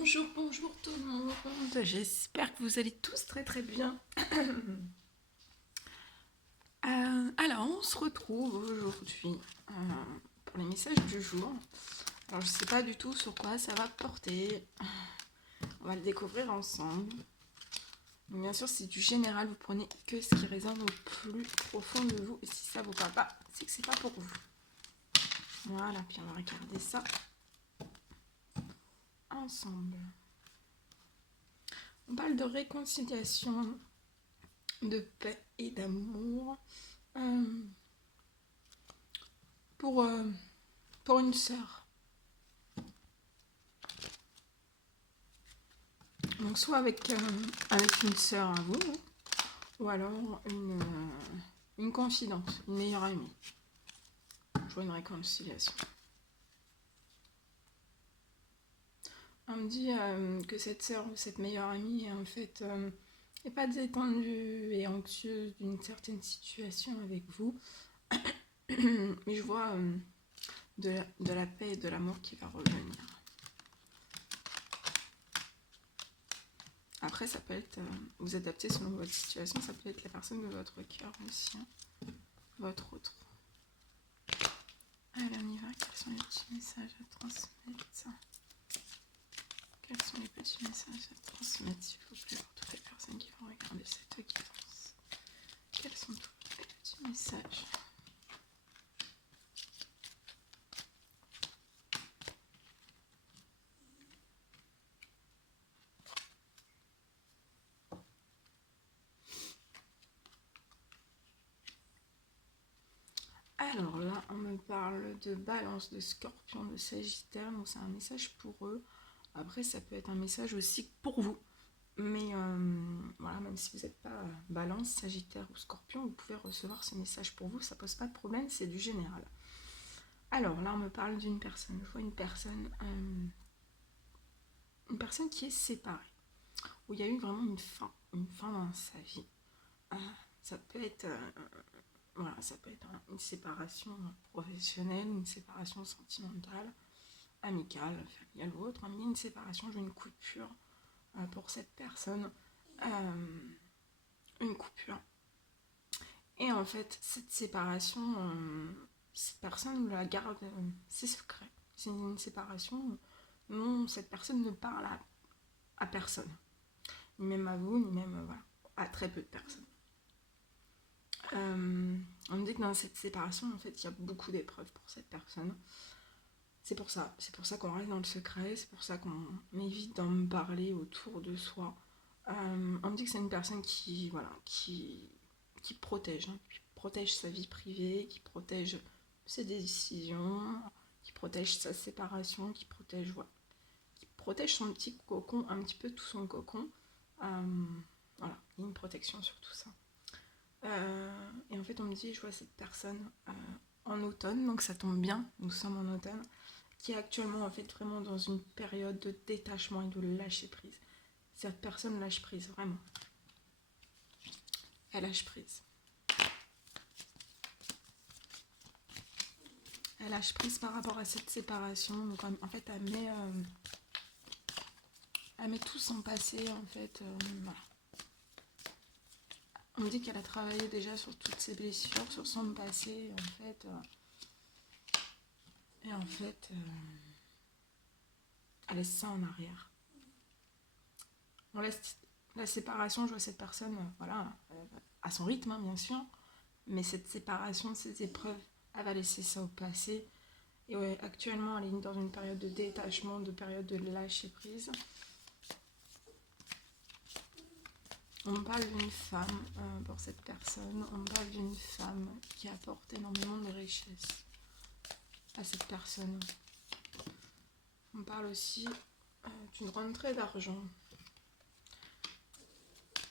Bonjour tout le monde, j'espère que vous allez tous très très bien. Alors on se retrouve aujourd'hui pour les messages du jour. Alors je sais pas du tout sur quoi ça va porter, on va le découvrir ensemble. Donc, bien sûr c'est du général, vous prenez que ce qui résonne au plus profond de vous et si ça vous parle pas, c'est que c'est pas pour vous. Voilà, puis on va regarder ça ensemble. On parle de réconciliation, de paix et d'amour pour une sœur. Donc soit avec une sœur à vous, ou alors une confidente, une meilleure amie. Je vois une réconciliation. On me dit que cette sœur ou cette meilleure amie en fait n'est pas détendue et anxieuse d'une certaine situation avec vous. Mais je vois de la paix et de l'amour qui va revenir. Après, ça peut être, vous adaptez selon votre situation, ça peut être la personne de votre cœur aussi, hein, votre autre. Allez, on y va. Quels sont les petits messages à transmettre? Quels sont les petits messages à transmettre, s'il vous plaît, pour toutes les personnes qui vont regarder cette guidance? Quels sont tous les petits messages? Alors là, on me parle de Balance, de Scorpion, de Sagittaire, donc c'est un message pour eux. Après, ça peut être un message aussi pour vous. Mais voilà, même si vous n'êtes pas Balance, Sagittaire ou Scorpion, vous pouvez recevoir ce message pour vous, ça pose pas de problème, c'est du général. Alors là, on me parle d'une personne. Je vois une personne qui est séparée, où il y a eu vraiment une fin dans sa vie. Ça peut être voilà, ça peut être une séparation professionnelle, une séparation sentimentale, amicale, familiale ou autre, mais une séparation, je veux une coupure pour cette personne, une coupure. Et en fait, cette séparation, cette personne la garde ses secrets. C'est une séparation dont cette personne ne parle à personne, ni même à vous, ni même voilà, à très peu de personnes. On me dit que dans cette séparation, en fait, il y a beaucoup d'épreuves pour cette personne. C'est pour ça qu'on reste dans le secret, c'est pour ça qu'on évite d'en parler autour de soi. On me dit que c'est une personne qui protège, hein, qui protège sa vie privée, qui protège ses décisions, qui protège sa séparation, qui protège son petit cocon, un petit peu tout son cocon. Voilà, il y a une protection sur tout ça. Et en fait, on me dit, je vois cette personne en automne, donc ça tombe bien, nous sommes en automne, qui est actuellement en fait vraiment dans une période de détachement et de lâcher prise. Cette personne lâche prise, vraiment. Elle lâche prise. Elle lâche prise par rapport à cette séparation. Donc en fait, elle met tout son passé, en fait. Voilà. On me dit qu'elle a travaillé déjà sur toutes ses blessures, sur son passé, en fait. Et en fait, elle laisse ça en arrière. On laisse la séparation, je vois cette personne, voilà, à son rythme, hein, bien sûr. Mais cette séparation, ces épreuves, elle va laisser ça au passé. Et ouais, actuellement, elle est dans une période de détachement, de période de lâcher prise. On me parle d'une femme pour cette personne. On me parle d'une femme qui apporte énormément de richesse à cette personne. On me parle aussi d'une rentrée d'argent.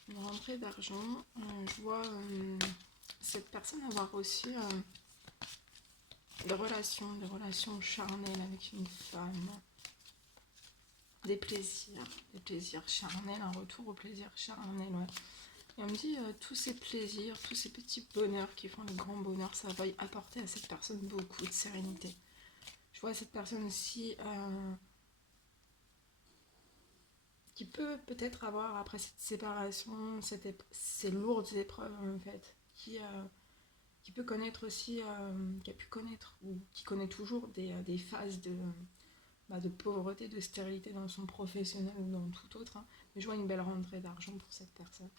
Une rentrée d'argent. Je vois cette personne avoir aussi des relations charnelles avec une femme. Des plaisirs charnels, un retour au plaisir charnel, ouais. Et on me dit, tous ces plaisirs, tous ces petits bonheurs qui font le grand bonheur, ça va apporter à cette personne beaucoup de sérénité. Je vois cette personne aussi qui peut peut-être avoir après cette séparation, ces lourdes épreuves en fait, qui peut connaître aussi, qui a pu connaître ou qui connaît toujours des phases de pauvreté, de stérilité dans son professionnel ou dans tout autre. Hein. Mais je vois une belle rentrée d'argent pour cette personne.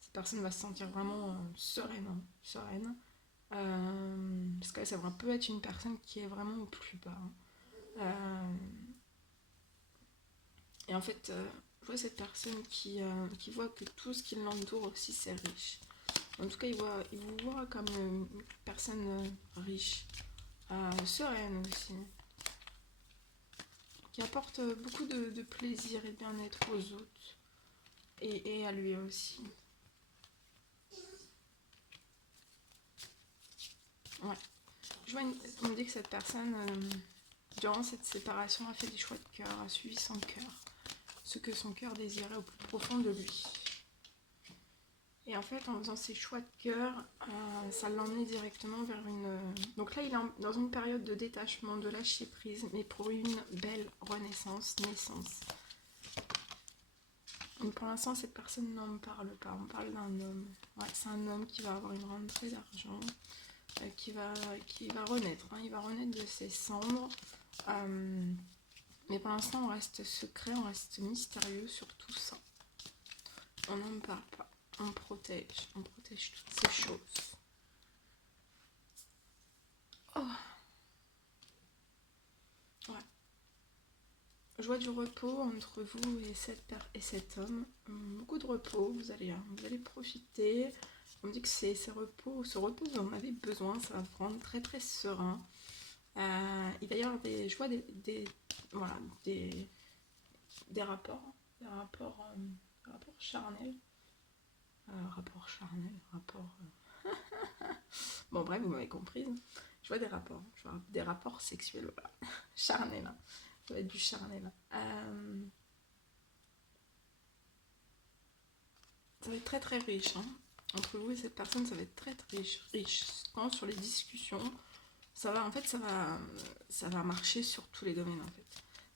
Cette personne va se sentir vraiment sereine, hein, sereine. Parce que ça peut être une personne qui est vraiment au plus bas. Hein. Et en fait, je vois cette personne qui voit que tout ce qui l'entoure aussi, c'est riche. En tout cas, il vous voit comme une personne riche, sereine aussi, qui apporte beaucoup de plaisir et de bien-être aux autres et à lui aussi. Ouais. On me dit que cette personne, durant cette séparation, a fait des choix de cœur, a suivi son cœur, ce que son cœur désirait au plus profond de lui. Et en fait, en faisant ses choix de cœur, ça l'emmenait directement vers une... Donc là, il est dans une période de détachement, de lâcher prise, mais pour une belle renaissance, naissance. Donc pour l'instant, cette personne n'en parle pas. On parle d'un homme. Ouais, c'est un homme qui va avoir une rentrée d'argent, qui va renaître. Hein. Il va renaître de ses cendres. Mais pour l'instant, on reste secret, on reste mystérieux sur tout ça. On n'en parle pas. On protège toutes ces choses. Oh. Ouais. Je vois du repos entre vous et cet homme. Beaucoup de repos, vous allez profiter. On me dit que ce repos, vous en avez besoin, ça va vous rendre très très serein. Il va y avoir je vois des rapports charnels. Bon bref, vous m'avez comprise. Je vois des rapports sexuels, voilà. Charnels. Hein. Ça va être du charnel. Ça va être très très riche. Hein. Entre vous et cette personne, ça va être très très riche. Quand sur les discussions, ça va marcher sur tous les domaines en fait.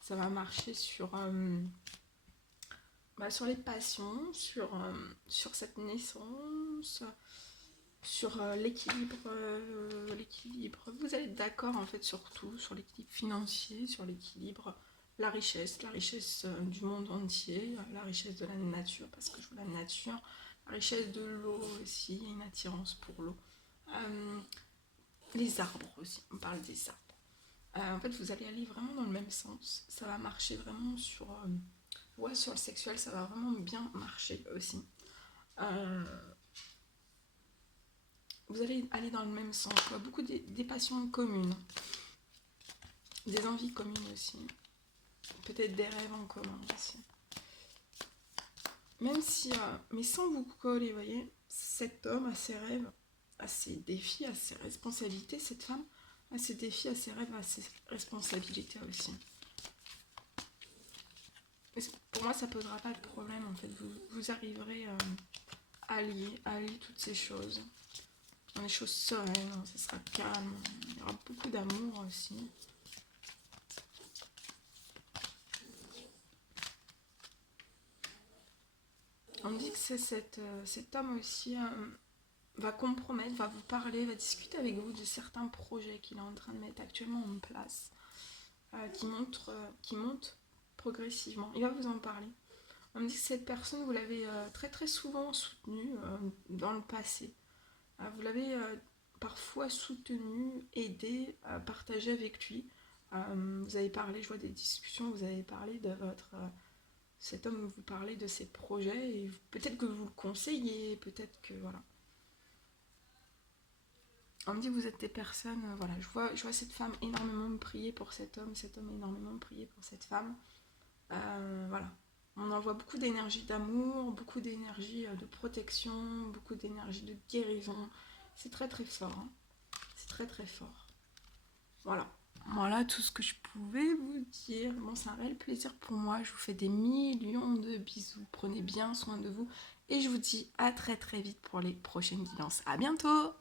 Ça va marcher sur les passions, sur cette naissance, sur l'équilibre. Vous allez être d'accord en fait sur tout, sur l'équilibre financier, sur l'équilibre, la richesse du monde entier, la richesse de la nature, parce que je vois la nature, la richesse de l'eau aussi, il y a une attirance pour l'eau. Les arbres aussi, on parle des arbres. En fait, vous allez aller vraiment dans le même sens. Ça va marcher vraiment sur le sexuel, ça va vraiment bien marcher aussi. Vous allez aller dans le même sens. Je vois beaucoup des passions communes, des envies communes aussi. Peut-être des rêves en commun aussi. Même si, mais sans vous coller, vous voyez, cet homme a ses rêves, a ses défis, a ses responsabilités. Cette femme a ses défis, a ses rêves, a ses responsabilités aussi. Mais pour moi, ça ne posera pas de problème en fait. Vous arriverez à allier toutes ces choses. Dans des choses sereines, hein, ça sera calme. Il y aura beaucoup d'amour aussi. On me dit que c'est cet homme aussi va compromettre, va vous parler, va discuter avec vous de certains projets qu'il est en train de mettre actuellement en place, qui montent progressivement. Il va vous en parler. On me dit que cette personne, vous l'avez très très souvent soutenue dans le passé. Vous l'avez parfois soutenu, aidé, partagé avec lui. Vous avez parlé, je vois des discussions, vous avez parlé de votre... cet homme vous parlait de ses projets et peut-être que vous le conseillez, peut-être que... Voilà. On me dit que vous êtes des personnes... voilà, je vois cette femme énormément prier pour cet homme énormément prier pour cette femme. Voilà. On envoie beaucoup d'énergie d'amour, beaucoup d'énergie de protection, beaucoup d'énergie de guérison. C'est très très fort. Hein. C'est très très fort. Voilà tout ce que je pouvais vous dire. Bon, c'est un réel plaisir pour moi. Je vous fais des millions de bisous. Prenez bien soin de vous. Et je vous dis à très très vite pour les prochaines guidances. À bientôt!